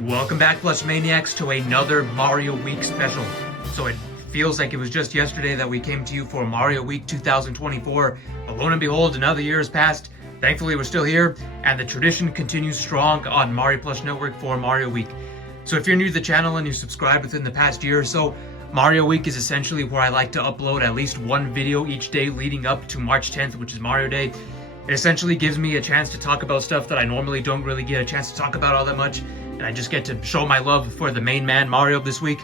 Welcome back, Plush Maniacs, to another Mario Week special. So it feels like it was just yesterday that we came to you for Mario Week 2024. But lo and behold, another year has passed. Thankfully, we're still here, and the tradition continues strong on Mario Plush Network for Mario Week. So if you're new to the channel and you subscribed within the past year or so, Mario Week is essentially where I like to upload at least one video each day leading up to March 10th, which is Mario Day. It essentially gives me a chance to talk about stuff that I normally don't really get a chance to talk about all that much. And I just get to show my love for the main man, Mario, this week.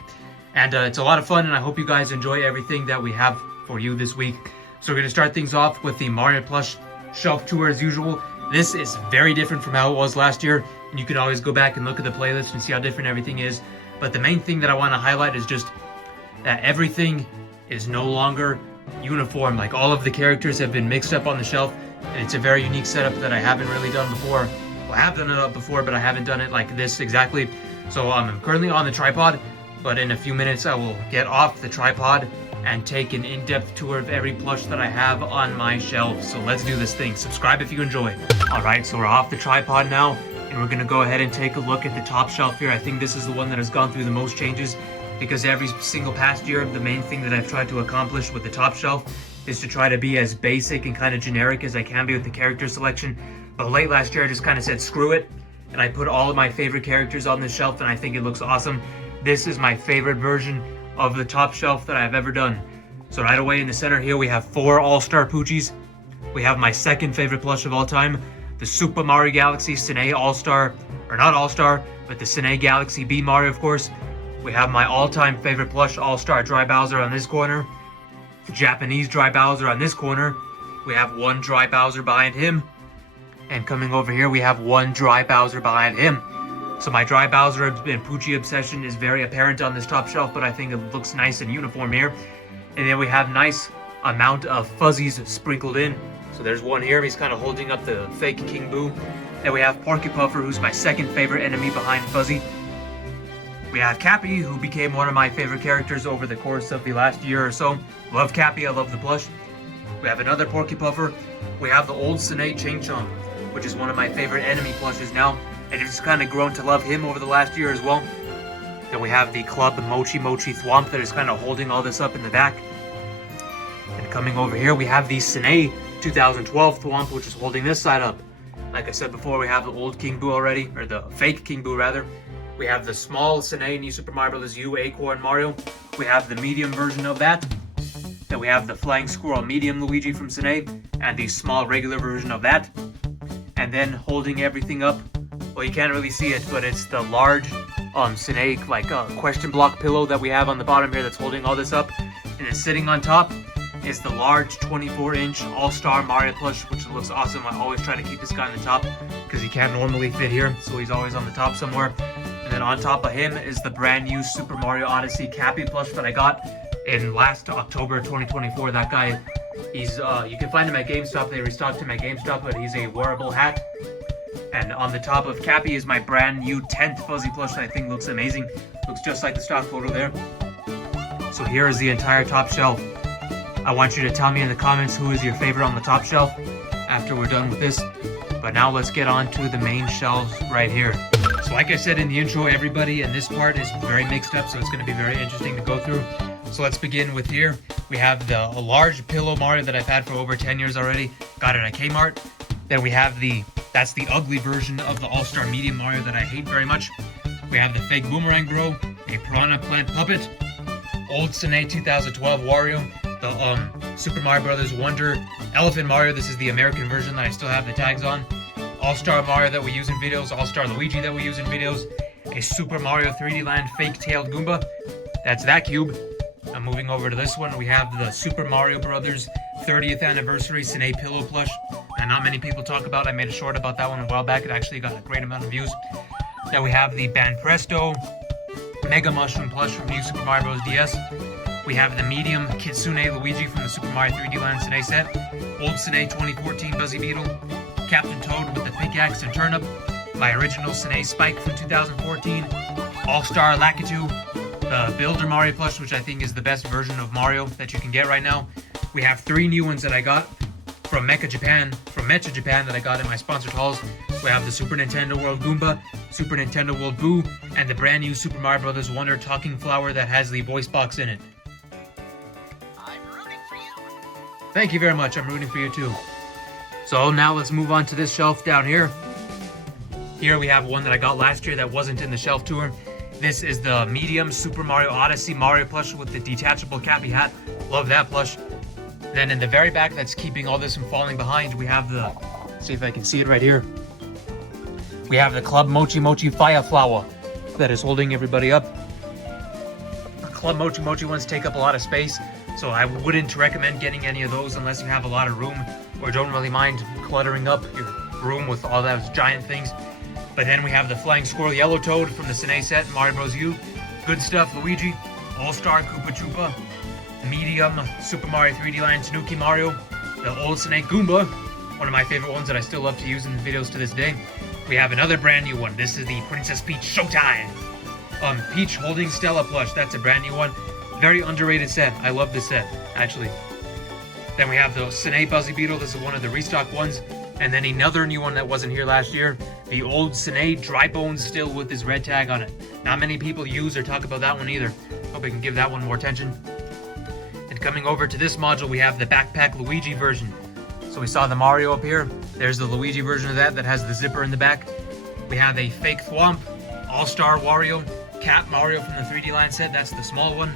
And it's a lot of fun, and I hope you guys enjoy everything that we have for you this week. So we're going to start things off with the Mario Plush Shelf Tour as usual. This is very different from how it was last year, and you can always go back and look at the playlist and see how different everything is. But the main thing that I want to highlight is just that everything is no longer uniform. Like, all of the characters have been mixed up on the shelf, and it's a very unique setup that I haven't really done before. I have done it up before, but I haven't done it like this exactly. So I'm currently on the tripod, but in a few minutes I will get off the tripod and take an in-depth tour of every plush that I have on my shelf. So let's do this thing. Subscribe if you enjoy. Alright, so we're off the tripod now, and we're gonna go ahead and take a look at the top shelf here. I think this is the one that has gone through the most changes, because every single past year, the main thing that I've tried to accomplish with the top shelf is to try to be as basic and kind of generic as I can be with the character selection. But late last year, I just kind of said, screw it, and I put all of my favorite characters on this shelf, and I think it looks awesome. This is my favorite version of the top shelf that I've ever done. So right away in the center here, we have 4 All-Star Poochies. We have my second favorite plush of all time, the Super Mario Galaxy Cine All-Star, or not All-Star, but the Cine Galaxy B Mario, of course. We have my all-time favorite plush, All-Star Dry Bowser, on this corner. The Japanese Dry Bowser on this corner. We have one Dry Bowser behind him. And coming over here, we have one Dry Bowser behind him. So my Dry Bowser and Poochie obsession is very apparent on this top shelf, but I think it looks nice and uniform here. And then we have nice amount of fuzzies sprinkled in. So there's one here, he's kind of holding up the fake King Boo. Then we have Porky Puffer, who's my second favorite enemy behind Fuzzy. We have Cappy, who became one of my favorite characters over the course of the last year or so. Love Cappy, I love the plush. We have another Porky Puffer. We have the old Cine Ching Chong, which is one of my favorite enemy plushes now, and I've just kind of grown to love him over the last year as well. Then we have the Club Mochi Mochi Thwomp that is kind of holding all this up in the back. And coming over here, we have the Cine 2012 Thwomp, which is holding this side up. Like I said before, we have the old King Boo already, or the fake King Boo rather. We have the small Cine New Super Mario Bros. U Acorn Mario. We have the medium version of that. Then we have the Flying Squirrel Medium Luigi from Cine, and the small regular version of that. And then holding everything up, well, you can't really see it, but it's the large Cine like question block pillow that we have on the bottom here that's holding all this up. And then sitting on top is the large 24-inch All-Star Mario plush, which looks awesome. I always try to keep this guy on the top because he can't normally fit here, so he's always on the top somewhere. And then on top of him is the brand new Super Mario Odyssey Cappy plush that I got in last October 2024. That guy, he's you can find him at GameStop. They restocked him at GameStop, but he's a wearable hat. And on the top of Cappy is my brand new 10th Fuzzy plush that I think looks amazing. Looks just like the stock photo there. So here is the entire top shelf. I want you to tell me in the comments who is your favorite on the top shelf after we're done with this. But now let's get on to the main shelves right here. So like I said in the intro, everybody in this part is very mixed up, so it's going to be very interesting to go through. So let's begin with here. We have the large pillow Mario that I've had for over 10 years already. Got it at Kmart. Then we have that's the ugly version of the All-Star Medium Mario that I hate very much. We have the fake Boomerang Bro, a Piranha Plant Puppet, old Cine 2012 Wario, the Super Mario Bros. Wonder Elephant Mario. This is the American version that I still have the tags on. All-Star Mario that we use in videos, All-Star Luigi that we use in videos, a Super Mario 3D Land fake-tailed Goomba. That's that cube. I'm moving over to this one. We have the Super Mario Brothers 30th Anniversary Cine Pillow Plush. And not many people talk about. I made a short about that one a while back. It actually got a great amount of views. Then we have the Banpresto Mega Mushroom Plush from New Super Mario Bros. DS. We have the medium Kitsune Luigi from the Super Mario 3D Land Cine set. Old Cine 2014 Buzzy Beetle. Captain Toad with the pickaxe and turnip. My original Cine Spike from 2014. All-Star Lakitu. The Builder Mario plush, which I think is the best version of Mario that you can get right now. We have 3 new ones that I got from Mecha Japan that I got in my sponsored hauls. We have the Super Nintendo World Goomba, Super Nintendo World Boo, and the brand new Super Mario Bros. Wonder Talking Flower that has the voice box in it. I'm rooting for you. Thank you very much. I'm rooting for you too. So now let's move on to this shelf down here. Here we have one that I got last year that wasn't in the shelf tour. This is the medium Super Mario Odyssey Mario plush with the detachable cappy hat. Love that plush. Then in the very back that's keeping all this from falling behind, we have the, see if I can see it right here. We have the Club Mochi Mochi Fire Flower that is holding everybody up. Club Mochi Mochi ones take up a lot of space, so I wouldn't recommend getting any of those unless you have a lot of room or don't really mind cluttering up your room with all those giant things. But then we have the Flying Squirrel Yellow Toad from the Sine set, Mario Bros. U. Good Stuff Luigi, All-Star Koopa Troopa, medium Super Mario 3D Land Tanuki Mario, the Old Snake Goomba, one of my favorite ones that I still love to use in the videos to this day. We have another brand new one. This is the Princess Peach Showtime. Peach holding Stella plush. That's a brand new one. Very underrated set. I love this set, actually. Then we have the Sine Buzzy Beetle. This is one of the restock ones. And then another new one that wasn't here last year. The old Sine Dry Bones still with this red tag on it. Not many people use or talk about that one either. Hope I can give that one more attention. And coming over to this module, we have the Backpack Luigi version. So we saw the Mario up here. There's the Luigi version of that has the zipper in the back. We have a fake Thwomp, All-Star Wario, Cat Mario from the 3D Land set. That's the small one.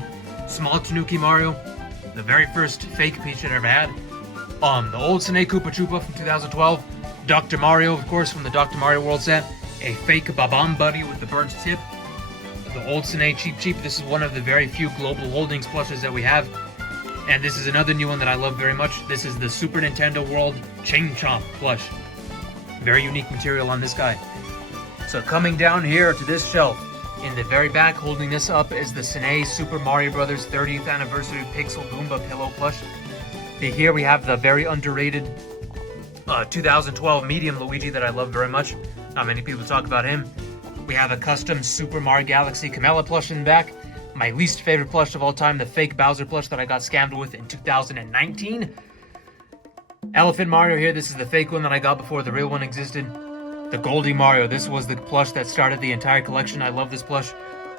Small Tanuki Mario, the very first fake Peach that I ever had. The old Sine Koopa Troopa from 2012. Dr. Mario, of course, from the Dr. Mario World set. A fake Babam Buddy with the burnt tip. The old Sine Cheep Cheep. This is one of the very few Global Holdings plushes that we have. And this is another new one that I love very much. This is the Super Nintendo World Chain Chomp plush. Very unique material on this guy. So coming down here to this shelf, in the very back, holding this up, is the Sine Super Mario Bros. 30th Anniversary Pixel Goomba Pillow plush. Here we have the very underrated 2012 medium Luigi that I love very much. Not many people talk about him. We have a custom Super Mario Galaxy Camella plush in the back. My least favorite plush of all time, the fake Bowser plush that I got scammed with in 2019. Elephant Mario here, this is the fake one that I got before the real one existed. The Goldie Mario, this was the plush that started the entire collection. I love this plush.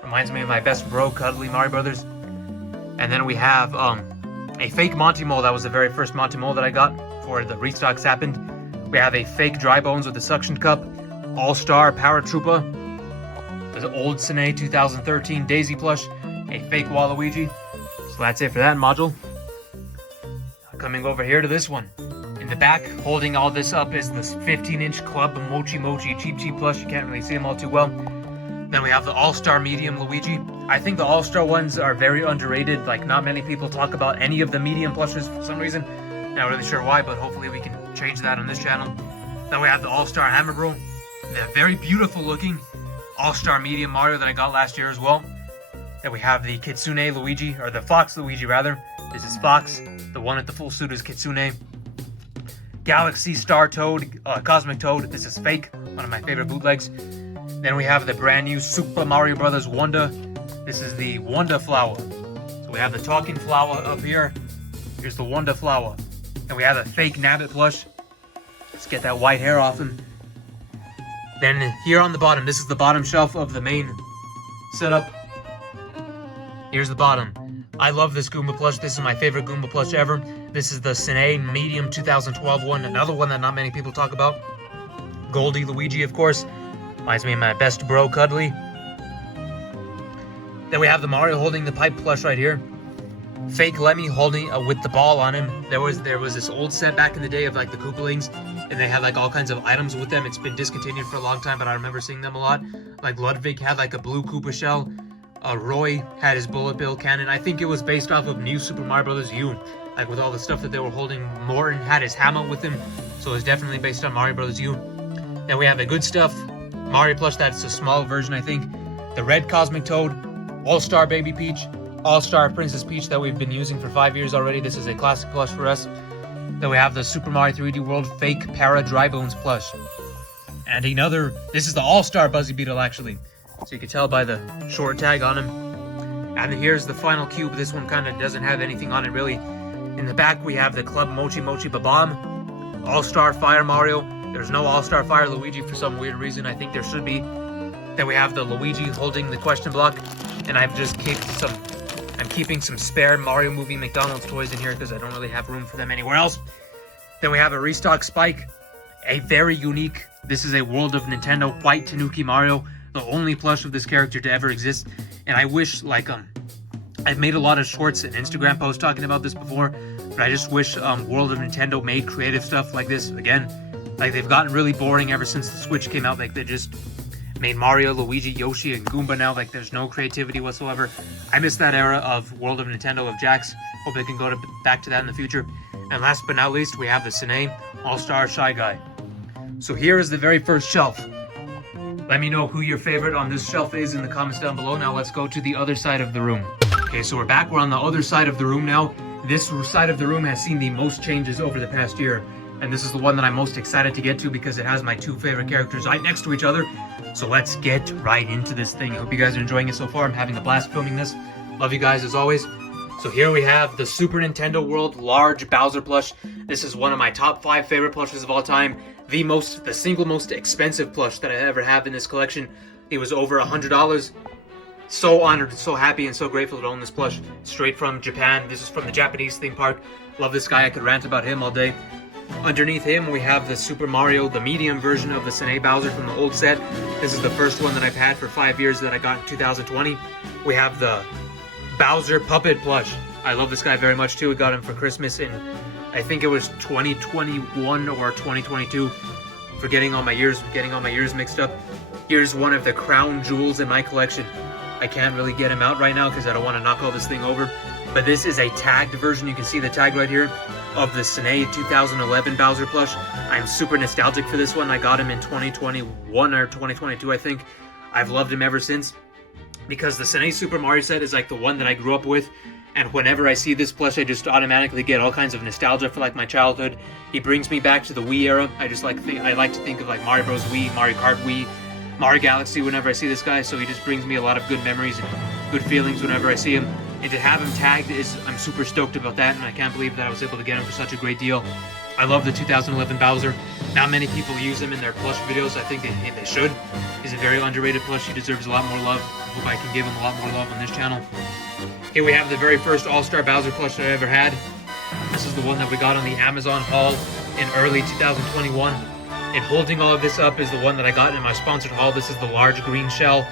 Reminds me of my best bro, Cuddly Mario Brothers. And then we have a fake Monty Mole. That was the very first Monty Mole that I got before the restocks happened. We have a fake Dry Bones with the suction cup. All-Star Power Troopa. The old Sine 2013 Daisy plush. A fake Waluigi. So that's it for that module. Coming over here to this one. In the back, holding all this up, is this 15-inch Club Mochi Mochi Cheep Cheep plush. You can't really see them all too well. Then we have the All-Star Medium Luigi. I think the All-Star ones are very underrated. Like, not many people talk about any of the medium plushes for some reason. Not really sure why, but hopefully we can change that on this channel. Then we have the All-Star Hammer Bro. The very beautiful looking All-Star Medium Mario that I got last year as well. Then we have the Kitsune Luigi, or the Fox Luigi rather. This is Fox. The one at the full suit is Kitsune. Galaxy Star Toad, Cosmic Toad. This is fake, one of my favorite bootlegs. Then we have the brand new Super Mario Bros. Wonder. This is the Wonder Flower. So we have the talking flower up here. Here's the Wonder Flower. And we have a fake Nabbit plush. Let's get that white hair off him. Then here on the bottom, this is the bottom shelf of the main setup. Here's the bottom. I love this Goomba plush. This is my favorite Goomba plush ever. This is the Sine Medium 2012 one. Another one that not many people talk about. Goldie Luigi, of course. Reminds me of my best bro, Cuddly. Then we have the Mario holding the pipe plush right here. Fake Lemmy holding with the ball on him. There was this old set back in the day of like the Koopalings, and they had like all kinds of items with them. It's been discontinued for a long time, but I remember seeing them a lot. Like Ludwig had like a blue Koopa shell. Roy had his bullet bill cannon. I think it was based off of New Super Mario Bros. U. Like with all the stuff that they were holding. Morton had his hammer with him, so it's definitely based on Mario Bros. U. Then we have the Good Stuff Mario plush. That's a small version, I think. The red Cosmic Toad. All-Star Baby Peach. All-Star Princess Peach that we've been using for 5 years already. This is a classic plush for us. Then we have the Super Mario 3D World fake Para Dry Bones plush. And another, this is the All-Star Buzzy Beetle actually. So you can tell by the short tag on him. And here's the final cube. This one kind of doesn't have anything on it really. In the back we have the Club Mochi Mochi Babam. All-Star Fire Mario. There's no All-Star Fire Luigi for some weird reason. I think there should be. Then we have the Luigi holding the question block, and I'm keeping some spare Mario movie McDonald's toys in here because I don't really have room for them anywhere else. Then we have a restock Spike, a very unique, this is a World of Nintendo white Tanuki Mario, the only plush of this character to ever exist. And I wish, like, I've made a lot of shorts and Instagram posts talking about this before, but I just wish World of Nintendo made creative stuff like this again. Like, they've gotten really boring ever since the Switch came out. Like, they just made Mario, Luigi, Yoshi, and Goomba now. Like, there's no creativity whatsoever. I miss that era of World of Nintendo, of Jax. Hope they can go back to that in the future. And last but not least, we have the Sine All-Star Shy Guy. So here is the very first shelf. Let me know who your favorite on this shelf is in the comments down below. Now let's go to the other side of the room. Okay, so we're back. We're on the other side of the room now. This side of the room has seen the most changes over the past year. And this is the one that I'm most excited to get to because it has my two favorite characters right next to each other. So let's get right into this thing. I hope you guys are enjoying it so far. I'm having a blast filming this. Love you guys as always. So here we have the Super Nintendo World large Bowser plush. This is one of my top 5 favorite plushes of all time. The single most expensive plush that I ever have in this collection. It was over $100. So honored, so happy, and so grateful to own this plush straight from Japan. This is from the Japanese theme park. Love this guy. I could rant about him all day. Underneath him, we have the Super Mario, the medium version of the Sine Bowser from the old set. This is the first one that I've had for 5 years that I got in 2020. We have the Bowser Puppet plush. I love this guy very much too. We got him for Christmas in, I think it was 2021 or 2022. Getting all my years mixed up. Here's one of the crown jewels in my collection. I can't really get him out right now because I don't want to knock all this thing over. But this is a tagged version. You can see the tag right here of the Sine 2011 Bowser plush. I'm super nostalgic for this one. I got him in 2021 or 2022, I think. I've loved him ever since because the Sine Super Mario set is like the one that I grew up with. And whenever I see this plush, I just automatically get all kinds of nostalgia for like my childhood. He brings me back to the Wii era. I like to think of like Mario Bros. Wii, Mario Kart Wii, Mario Galaxy whenever I see this guy. So he just brings me a lot of good memories and good feelings whenever I see him. And to have him tagged I'm super stoked about that, and I can't believe that I was able to get him for such a great deal. I love the 2011 Bowser. Not many people use him in their plush videos. I think they should. He's a very underrated plush. He deserves a lot more love. I hope I can give him a lot more love on this channel. Here we have the very first All-Star Bowser plush that I ever had. This is the one that we got on the Amazon haul in early 2021. And holding all of this up is the one that I got in my sponsored haul. This is the large green shell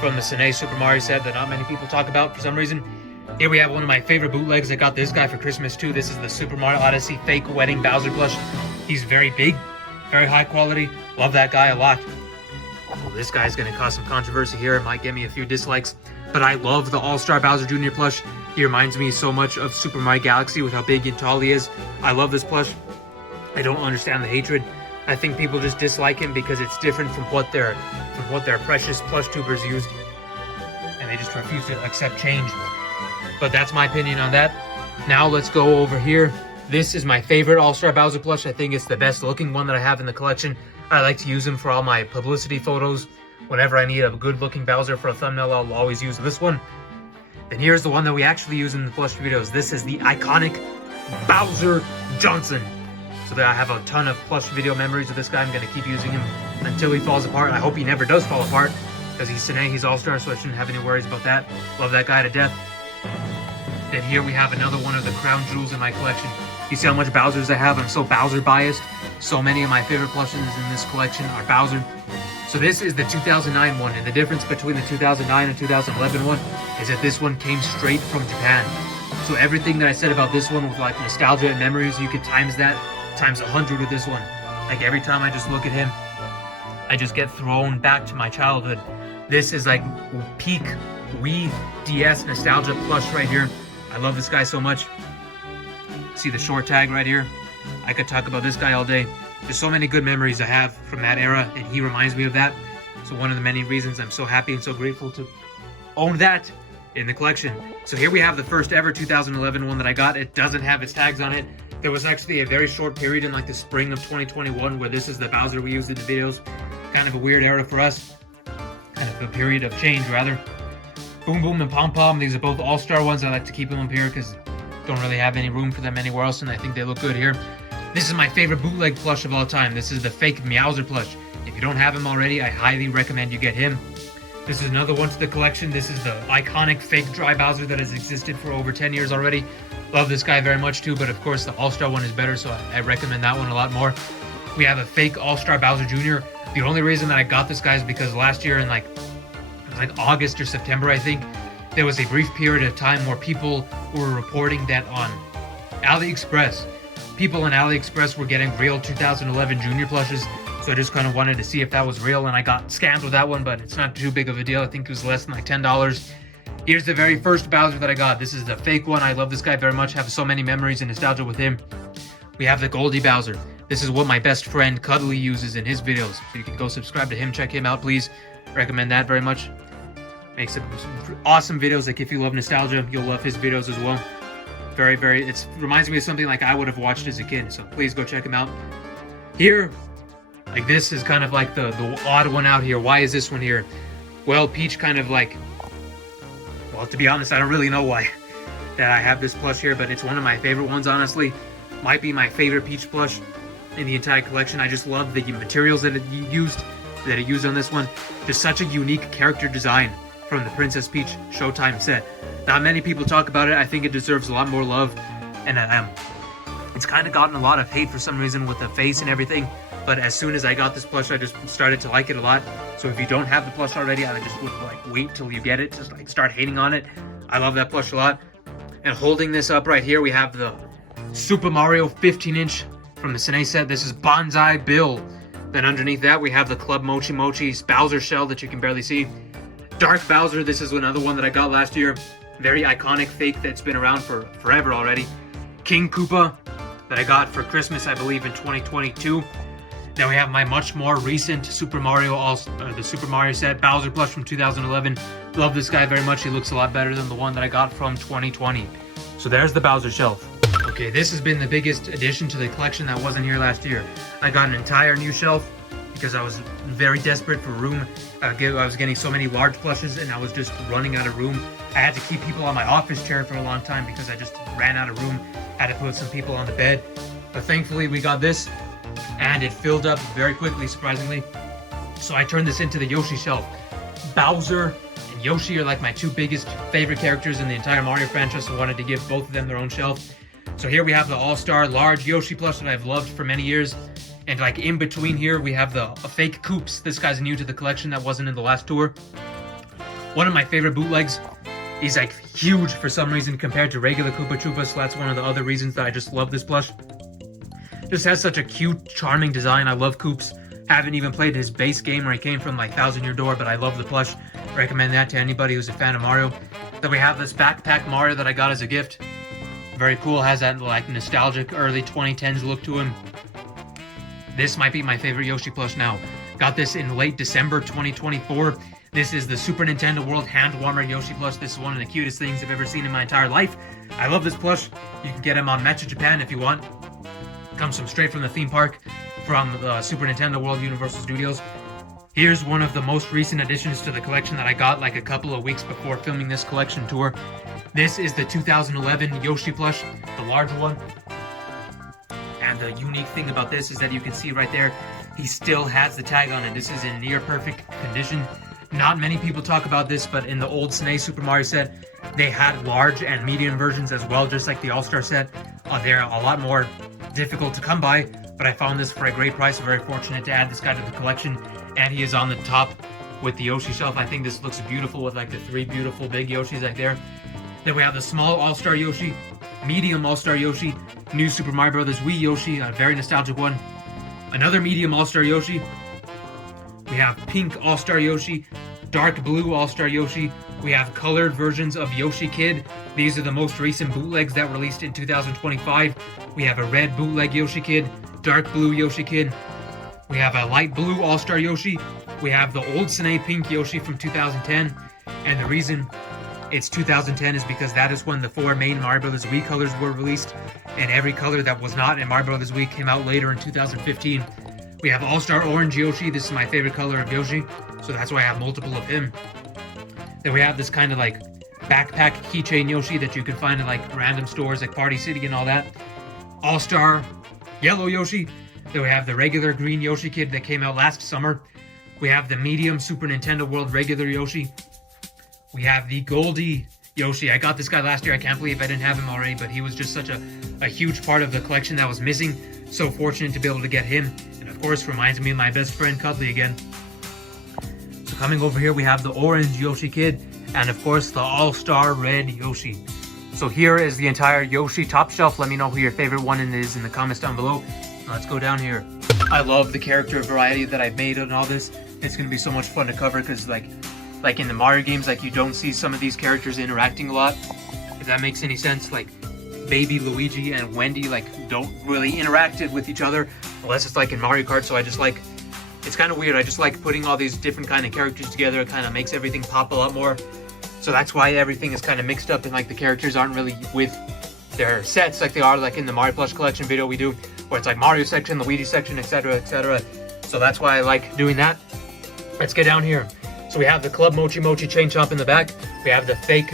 from the Sine Super Mario set that not many people talk about for some reason. Here we have one of my favorite bootlegs. I got this guy for Christmas too. This is the Super Mario Odyssey fake wedding Bowser plush. He's very big, very high quality. Love that guy a lot. Well, this guy's gonna cause some controversy here. It might get me a few dislikes, but I love the All-Star Bowser Jr. plush. He reminds me so much of Super Mario Galaxy with how big and tall he is. I love this plush. I don't understand the hatred. I think people just dislike him because it's different from what their precious plush tubers used, and they just refuse to accept change. But that's my opinion on that. Now let's go over here. This is my favorite All-Star Bowser plush. I think it's the best looking one that I have in the collection. I like to use him for all my publicity photos. Whenever I need a good looking Bowser for a thumbnail, I'll always use this one. And here's the one that we actually use in the plush videos. This is the iconic Bowser Johnson. So that I have a ton of plush video memories of this guy. I'm going to keep using him until he falls apart. I hope he never does fall apart because he's Sine, he's All-Star, so I shouldn't have any worries about that. Love that guy to death. Then here we have another one of the crown jewels in my collection. You see how much Bowsers I have? I'm so Bowser biased. So many of my favorite plushes in this collection are Bowser. So this is the 2009 one, and the difference between the 2009 and 2011 one is that this one came straight from Japan. So everything that I said about this one with like nostalgia and memories, you could times that times 100 with this one. Like every time I just look at him, I just get thrown back to my childhood. This is like peak Wii DS nostalgia plush right here. I love this guy so much. See the short tag right here? I could talk about this guy all day. There's so many good memories I have from that era, and he reminds me of that. So one of the many reasons I'm so happy and so grateful to own that in the collection. So here we have the first ever 2011 one that I got. It doesn't have its tags on it. There was actually a very short period in like the spring of 2021 where this is the Bowser we used in the videos. Kind of a weird era for us. Kind of a period of change, rather. Boom Boom and Pom Pom, these are both All-Star ones. I like to keep them up here because don't really have any room for them anywhere else, and I think they look good here. This is my favorite bootleg plush of all time. This is the fake Meowser plush. If you don't have him already, I highly recommend you get him. This is another one to the collection. This is the iconic fake dry Bowser that has existed for over 10 years already. Love this guy very much too, but of course the All-Star one is better, so I recommend that one a lot more. We have a fake All-Star Bowser Jr. The only reason that I got this guy is because last year in like August or September, I think, there was a brief period of time where people were reporting that on AliExpress, people on AliExpress were getting real 2011 Junior plushes. So I just kind of wanted to see if that was real, and I got scammed with that one, but it's not too big of a deal. I think it was less than like $10. Here's the very first Bowser that I got. This is the fake one. I love this guy very much. Have so many memories and nostalgia with him. We have the Goldie Bowser. This is what my best friend Cuddly uses in his videos. So you can go subscribe to him. Check him out, please. Recommend that very much. Makes some awesome videos. Like if you love nostalgia, you'll love his videos as well. It reminds me of something like I would have watched as a kid. So please go check him out. Here, like this is kind of like the odd one out here. Why is this one here? Well, Peach kind of like, well, to be honest, I don't really know why that I have this plush here, but it's one of my favorite ones, honestly. Might be my favorite Peach plush in the entire collection. I just love the materials that it used on this one. Just such a unique character design from the Princess Peach Showtime set. Not many people talk about it. I think it deserves a lot more love, and it's kind of gotten a lot of hate for some reason with the face and everything. But as soon as I got this plush, I just started to like it a lot. So if you don't have the plush already, I just would like wait till you get it. Just like start hating on it. I love that plush a lot. And holding this up right here, we have the Super Mario 15-inch from the SNES set. This is Bonsai Bill. Then underneath that, we have the Club Mochi Mochi's Bowser shell that you can barely see. Dark Bowser, this is another one that I got last year. Very iconic fake that's been around for forever already. King Koopa that I got for Christmas, I believe, in 2022. Then we have my much more recent Super Mario the Super Mario set, Bowser plush from 2011. Love this guy very much. He looks a lot better than the one that I got from 2020. So there's the Bowser shelf. Okay, this has been the biggest addition to the collection that wasn't here last year. I got an entire new shelf because I was very desperate for room. I was getting so many large plushes and I was just running out of room. I had to keep people on my office chair for a long time because I just ran out of room. Had to put some people on the bed. But thankfully we got this, and it filled up very quickly, surprisingly. So I turned this into the Yoshi shelf. Bowser and Yoshi are like my two biggest favorite characters in the entire Mario franchise, so I wanted to give both of them their own shelf. So here we have the All-Star large Yoshi plush that I've loved for many years. And like in between here, we have the fake Koops. This guy's new to the collection that wasn't in the last tour. One of my favorite bootlegs. He's like huge for some reason compared to regular Koopa Troopa, so that's one of the other reasons that I just love this plush. Just has such a cute, charming design. I love Koops. Haven't even played his base game where he came from, like Thousand Year Door, but I love the plush. Recommend that to anybody who's a fan of Mario. Then we have this backpack Mario that I got as a gift. Very cool. Has that like nostalgic early 2010s look to him. This might be my favorite Yoshi plush now. Got this in late December 2024. This is the Super Nintendo World Hand Warmer Yoshi plush. This is one of the cutest things I've ever seen in my entire life. I love this plush. You can get him on Matcha Japan if you want. Comes from straight from the theme park from the Super Nintendo World Universal Studios. Here's one of the most recent additions to the collection that I got like a couple of weeks before filming this collection tour. This is the 2011 Yoshi plush, the large one. And the unique thing about this is that you can see right there, he still has the tag on it. This is in near perfect condition. Not many people talk about this, but in the old SNES Super Mario set, they had large and medium versions as well, just like the All-Star set. They're a lot more difficult to come by, but I found this for a great price. I'm very fortunate to add this guy to the collection, and he is on the top with the Yoshi shelf. I think this looks beautiful with like the three beautiful big Yoshis right there. Then we have the small All-Star Yoshi, medium All-Star Yoshi, new Super Mario Bros. Wii Yoshi, a very nostalgic one. Another medium All-Star Yoshi. We have pink All-Star Yoshi, dark blue All-Star Yoshi. We have colored versions of Yoshi Kid. These are the most recent bootlegs that released in 2025. We have a red bootleg Yoshi Kid, dark blue Yoshi Kid. We have a light blue All-Star Yoshi. We have the old SNES pink Yoshi from 2010. And the reason it's 2010 is because that is when the 4 main Mario Bros. Wii colors were released, and every color that was not in Mario Bros. Wii came out later in 2015. We have All-Star Orange Yoshi. This is my favorite color of Yoshi, so that's why I have multiple of him. Then we have this kind of like backpack keychain Yoshi that you can find in like random stores like Party City and all that. All-Star Yellow Yoshi. Then we have the regular green Yoshi Kid that came out last summer. We have the medium Super Nintendo World regular Yoshi. We have the Goldie Yoshi. I got this guy last year. I can't believe I didn't have him already, but he was just such a huge part of the collection that was missing. So fortunate to be able to get him. And of course, reminds me of my best friend Cuddly again. So coming over here, we have the orange Yoshi Kid, and of course, the all-star red Yoshi. So here is the entire Yoshi top shelf. Let me know who your favorite one is in the comments down below. Let's go down here. I love the character variety that I've made on all this. It's going to be so much fun to cover because like in the Mario games, like you don't see some of these characters interacting a lot. If that makes any sense, like Baby Luigi and Wendy like don't really interact with each other unless it's like in Mario Kart. So I just like, it's kind of weird. I just like putting all these different kind of characters together. It kind of makes everything pop a lot more. So that's why everything is kind of mixed up and like the characters aren't really with their sets like they are like in the Mario Plush collection video we do, where it's like Mario section, Luigi section, etc, etc. So that's why I like doing that. Let's get down here. So we have the Club Mochi Mochi Chain Chomp in the back. We have the fake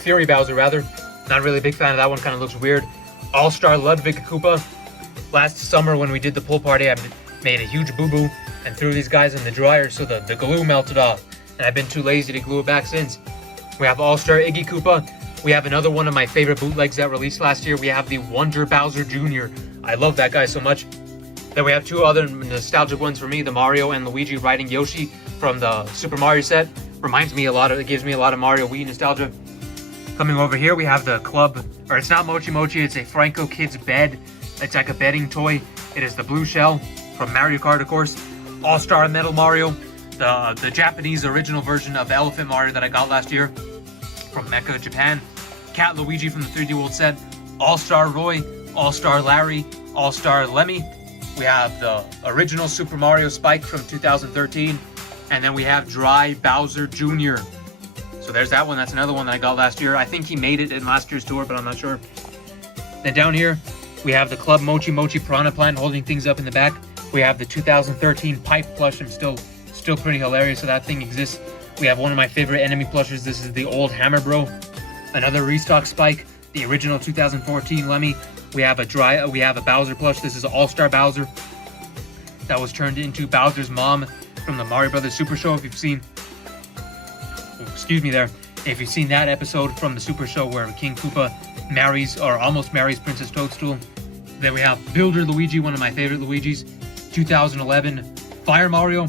Fury Bowser rather. Not really a big fan of that one, kind of looks weird. All-Star GalacticKoopa. Last summer when we did the pool party, I made a huge boo-boo and threw these guys in the dryer so the glue melted off. And I've been too lazy to glue it back since. We have All-Star Iggy Koopa. We have another one of my favorite bootlegs that released last year. We have the Wonder Bowser Jr. I love that guy so much. Then we have two other nostalgic ones for me, the Mario and Luigi riding Yoshi from the Super Mario set. Reminds me a lot of, it gives me a lot of Mario Wii nostalgia. Coming over here, we have the club, or it's not Mochi Mochi, it's a Franco Kids bed. It's like a bedding toy. It is the blue shell from Mario Kart, of course. All-Star Metal Mario, the Japanese original version of Elephant Mario that I got last year from Mecca, Japan. Cat Luigi from the 3D World set. All-Star Roy, All-Star Larry, All-Star Lemmy. We have the original Super Mario Spike from 2013. And then we have Dry Bowser Jr. So there's that one. That's another one that I got last year. I think he made it in last year's tour, but I'm not sure. Then down here, we have the Club Mochi Mochi Piranha Plant holding things up in the back. We have the 2013 Pipe Plush. I'm still pretty hilarious that thing exists. We have one of my favorite enemy plushes. This is the old Hammer Bro. Another restock Spike. The original 2014 Lemmy. We have a Bowser plush. This is All-Star Bowser. That was turned into Bowser's mom from the Mario Brothers Super Show. If you've seen, if you've seen that episode from the Super Show where King Koopa marries or almost marries Princess Toadstool. Then we have Builder Luigi, one of my favorite Luigis, 2011 Fire Mario,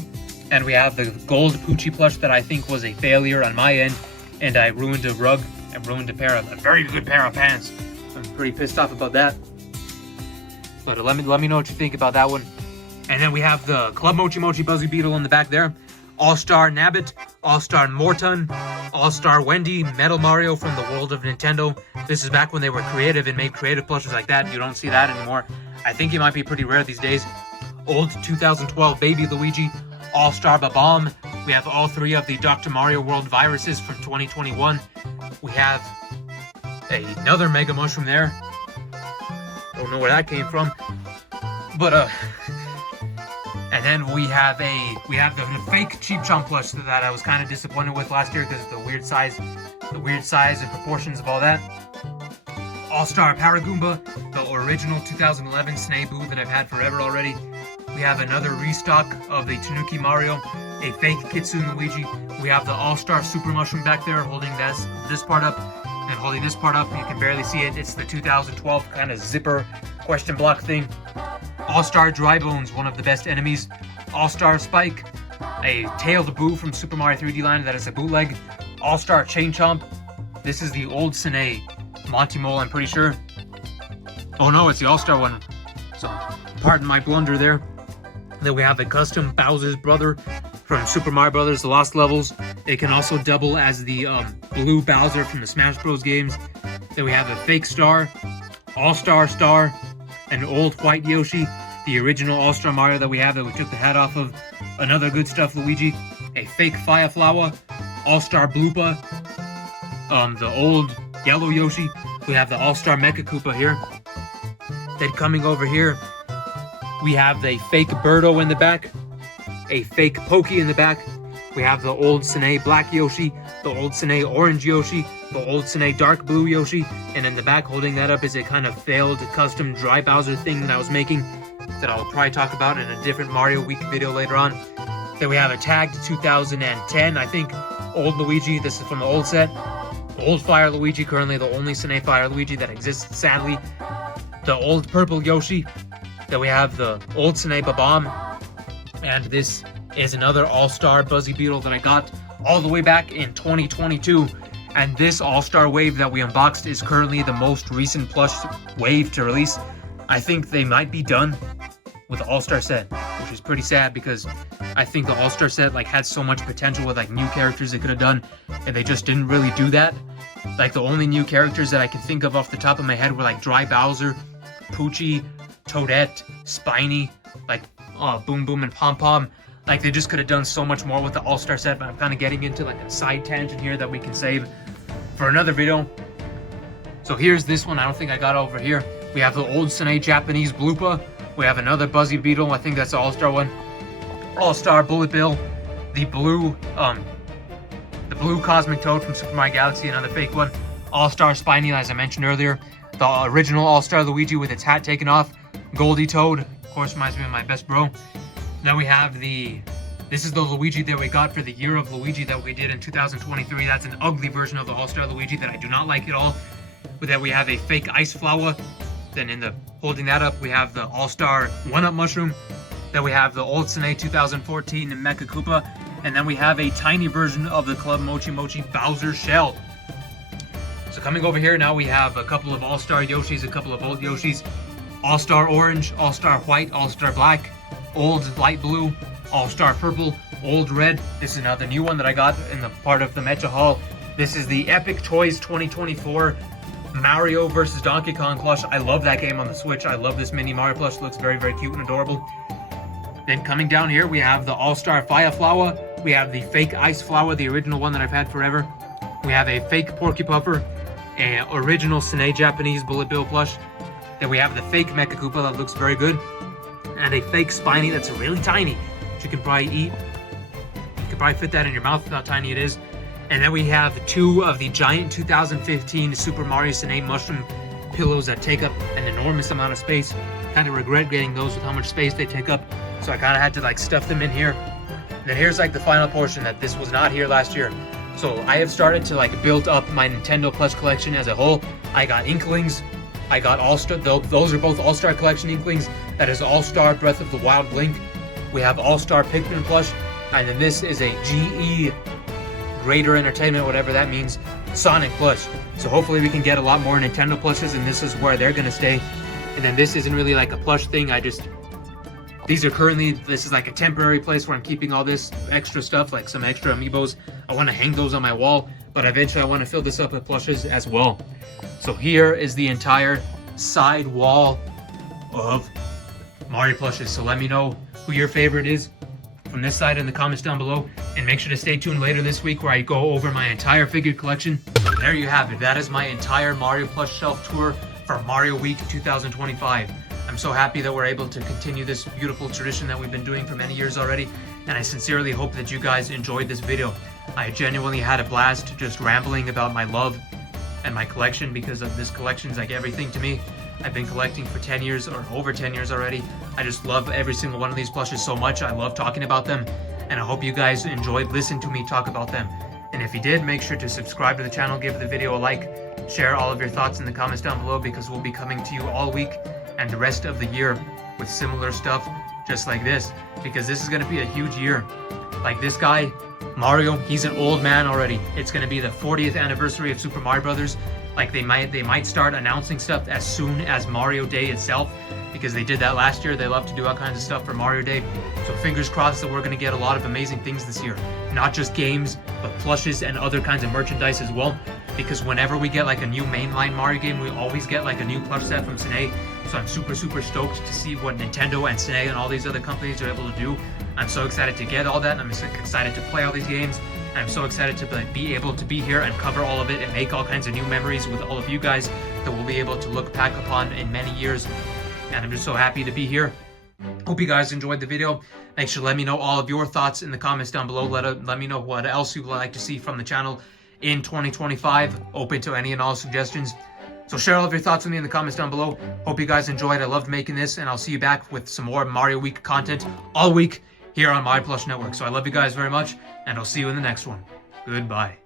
and we have the gold Poochie plush that I think was a failure on my end, and I ruined a rug and ruined a very good pair of pants. I'm pretty pissed off about that. But let me know what you think about that one. And then we have the Club Mochi Mochi Buzzy Beetle in the back there. All-Star Nabbit, All-Star Morton, All-Star Wendy, Metal Mario from the world of Nintendo. This is back when they were creative and made creative plushes like that. You don't see that anymore. I think it might be pretty rare these days. Old 2012 Baby Luigi, All-Star Babam. We have all three of the Dr. Mario World viruses from 2021. We have another Mega Mushroom there. Don't know where that came from. But and then we have the fake Cheap Chomp plush that I was kind of disappointed with last year because of the weird size and proportions of all that. All-Star Paragoomba, the original 2011 Snaeboo that I've had forever already. We have another restock of the Tanuki Mario, a fake Kitsune Luigi. We have the All-Star Super Mushroom back there holding this part up and holding this part up. You can barely see it. It's the 2012 kind of zipper question block thing. All-Star Dry Bones, one of the best enemies. All-Star Spike, a Tailed Boo from Super Mario 3D Land that is a bootleg. All-Star Chain Chomp. This is the old Sine Monty Mole, I'm pretty sure. Oh no, it's the All-Star one. So, pardon my blunder there. Then we have a custom Bowser's brother from Super Mario Brothers: The Lost Levels. It can also double as the blue Bowser from the Smash Bros. Games. Then we have a fake star, All-Star Star, an old white Yoshi, the original All-Star Mario that we have that we took the hat off of, another good stuff Luigi, a fake Fire Flower, All-Star Bloopa, the old yellow Yoshi. We have the All-Star Mecha Koopa here. Then coming over here, we have the fake Birdo in the back, a fake Pokey in the back. We have the old Sine Black Yoshi, the old Sine Orange Yoshi, the old Sine Dark Blue Yoshi, and in the back holding that up is a kind of failed custom Dry Bowser thing that I was making that I'll probably talk about in a different Mario Week video later on. Then we have a tagged 2010, I think, old Luigi. This is from the old set. Old Fire Luigi, currently the only Sine Fire Luigi that exists, sadly. The old purple Yoshi. Then we have the old Sine Bomb. And this is another All-Star Buzzy Beetle that I got all the way back in 2022. And this All-Star Wave that we unboxed is currently the most recent plush wave to release. I think they might be done with the All-Star set, which is pretty sad because I think the All-Star set like had so much potential with like new characters they could have done, and they just didn't really do that. Like the only new characters that I can think of off the top of my head were like Dry Bowser, Poochie, Toadette, Spiny, like Boom Boom and Pom Pom. Like they just could have done so much more with the All-Star set, but I'm kind of getting into like a side tangent here that we can save for another video. So here's this one. I don't think I got over here. We have the old Sine Japanese Bloopa. We have another Buzzy Beetle. I think that's the All-Star one. All-Star Bullet Bill. The blue Cosmic Toad from Super Mario Galaxy, another fake one. All-Star Spiny, as I mentioned earlier. The original All-Star Luigi with its hat taken off. Goldie Toad, of course, reminds me of my best bro. Then we have this is the Luigi that we got for the Year of Luigi that we did in 2023. That's an ugly version of the All-Star Luigi that I do not like at all. But then we have a fake Ice Flower. Then holding that up, we have the All-Star 1-Up Mushroom. Then we have the old Sine 2014 Mecha Koopa. And then we have a tiny version of the Club Mochi Mochi Bowser Shell. So coming over here, now we have a couple of All-Star Yoshis, a couple of old Yoshis. All-Star Orange, All-Star White, All-Star Black, Old Light Blue, All-Star Purple, Old Red. This is another new one that I got in the part of the Mecha Hall. This is the Epic Toys 2024 Mario vs. Donkey Kong plush. I love that game on the Switch. I love this mini Mario plush. It looks very, very cute and adorable. Then coming down here, we have the All-Star Fire Flower. We have the fake Ice Flower, the original one that I've had forever. We have a fake Porky Puffer, an original Sine Japanese Bullet Bill plush. Then we have the fake Mecha Koopa that looks very good. And a fake Spiny that's really tiny, which you can probably eat. You can probably fit that in your mouth with how tiny it is. And then we have two of the giant 2015 Super Mario Sine Mushroom pillows that take up an enormous amount of space. Kind of regret getting those with how much space they take up. So I kind of had to like stuff them in here. And then here's like the final portion that this was not here last year. So I have started to like build up my Nintendo plush collection as a whole. I got Inklings. I got All-Star, those are both All-Star Collection Inklings. That is All-Star Breath of the Wild Link. We have All-Star Pikmin plush. And then this is a GE, Greater Entertainment, whatever that means, Sonic plush. So hopefully we can get a lot more Nintendo plushes, and this is where they're gonna stay. And then this isn't really like a plush thing. This is like a temporary place where I'm keeping all this extra stuff, like some extra amiibos. I want to hang those on my wall, but eventually I want to fill this up with plushes as well. So here is the entire side wall of Mario plushes. So let me know who your favorite is from this side in the comments down below, and make sure to stay tuned later this week where I go over my entire figure collection. So there you have it. That is my entire Mario plush shelf tour for Mario Week 2025. I'm so happy that we're able to continue this beautiful tradition that we've been doing for many years already, and I sincerely hope that you guys enjoyed this video. I genuinely had a blast just rambling about my love and my collection, because of this collection is like everything to me. I've been collecting for 10 years or over 10 years already. I just love every single one of these plushes so much. I love talking about them, and I hope you guys enjoyed listening to me talk about them. And if you did, make sure to subscribe to the channel, give the video a like, share all of your thoughts in the comments down below, because we'll be coming to you all week and the rest of the year with similar stuff just like this, because this is going to be a huge year. Like this guy, Mario, he's an old man already. It's going to be the 40th anniversary of Super Mario Brothers. Like they might start announcing stuff as soon as Mario Day itself, because they did that last year. They love to do all kinds of stuff for Mario Day. So fingers crossed that we're going to get a lot of amazing things this year. Not just games, but plushes and other kinds of merchandise as well. Because whenever we get like a new mainline Mario game, we always get like a new plush set from Sine. So I'm super, super stoked to see what Nintendo and Sine and all these other companies are able to do. I'm so excited to get all that, and I'm so excited to play all these games. And I'm so excited to be able to be here and cover all of it and make all kinds of new memories with all of you guys that we'll be able to look back upon in many years. And I'm just so happy to be here. Hope you guys enjoyed the video. Make sure to let me know all of your thoughts in the comments down below. Let me know what else you would like to see from the channel in 2025. Open to any and all suggestions. So share all of your thoughts with me in the comments down below. Hope you guys enjoyed. I loved making this, and I'll see you back with some more Mario Week content all week here on my Plush Network. So I love you guys very much, and I'll see you in the next one. Goodbye.